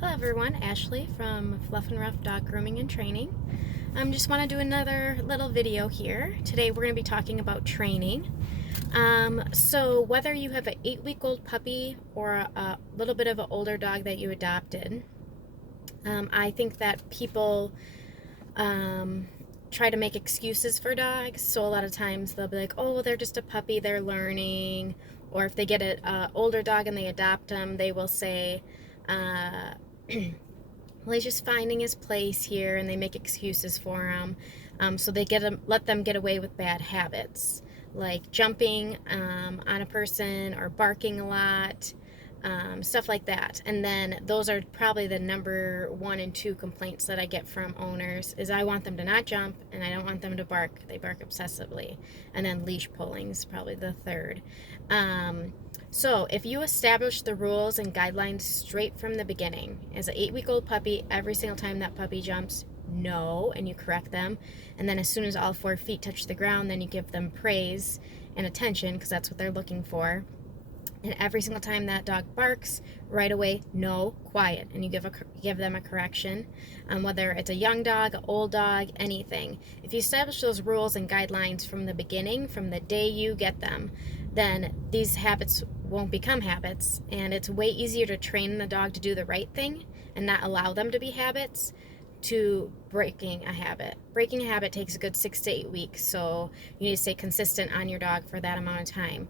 Hello everyone, Ashley from Fluff and Rough Dog Grooming and Training. Just want to do another little video here. Today we're going to be talking about training. So whether you have an 8-week-old puppy or a little bit of an older dog that you adopted, I think that people try to make excuses for dogs. So a lot of times they'll be like, oh, they're just a puppy, they're learning. Or if they get an older dog and they adopt them, they will say, well, he's just finding his place here, and they make excuses for him. So they let them get away with bad habits, like jumping on a person or barking a lot, stuff like that. And then those are probably the number 1 and 2 complaints that I get from owners is I want them to not jump and I don't want them to bark. They bark obsessively. And then leash pulling is probably the third. So if you establish the rules and guidelines straight from the beginning, as an 8-week-old puppy, every single time that puppy jumps, no, and you correct them. And then as soon as all 4 feet touch the ground, then you give them praise and attention because that's what they're looking for. And every single time that dog barks, right away, no, quiet, and you give them a correction, whether it's a young dog, an old dog, anything. If you establish those rules and guidelines from the beginning, from the day you get them, then these habits won't become habits, and it's way easier to train the dog to do the right thing and not allow them to be habits to breaking a habit. Breaking a habit takes a good 6 to 8 weeks, so you need to stay consistent on your dog for that amount of time.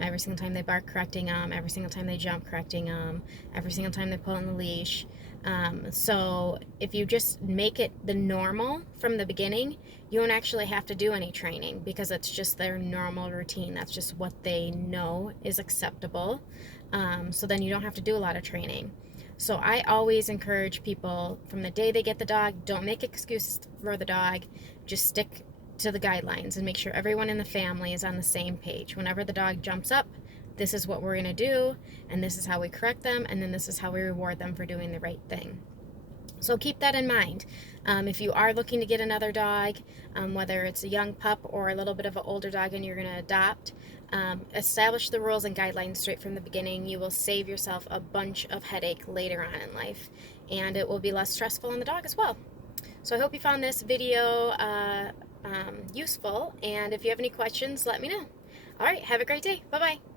Every single time they bark, correcting them. Every single time they jump, correcting them. Every single time they pull on the leash. So if you just make it the normal from the beginning, you won't actually have to do any training because it's just their normal routine. That's just what they know is acceptable. So then you don't have to do a lot of training. So I always encourage people from the day they get the dog, don't make excuses for the dog. Just stick to the guidelines and make sure everyone in the family is on the same page. Whenever the dog jumps up, this is what we're going to do, and this is how we correct them, and then this is how we reward them for doing the right thing. So keep that in mind. If you are looking to get another dog, whether it's a young pup or a little bit of an older dog and you're going to adopt, establish the rules and guidelines straight from the beginning. You will save yourself a bunch of headache later on in life, and it will be less stressful on the dog as well. So I hope you found this video useful, and if you have any questions, let me know. All right, have a great day. Bye-bye.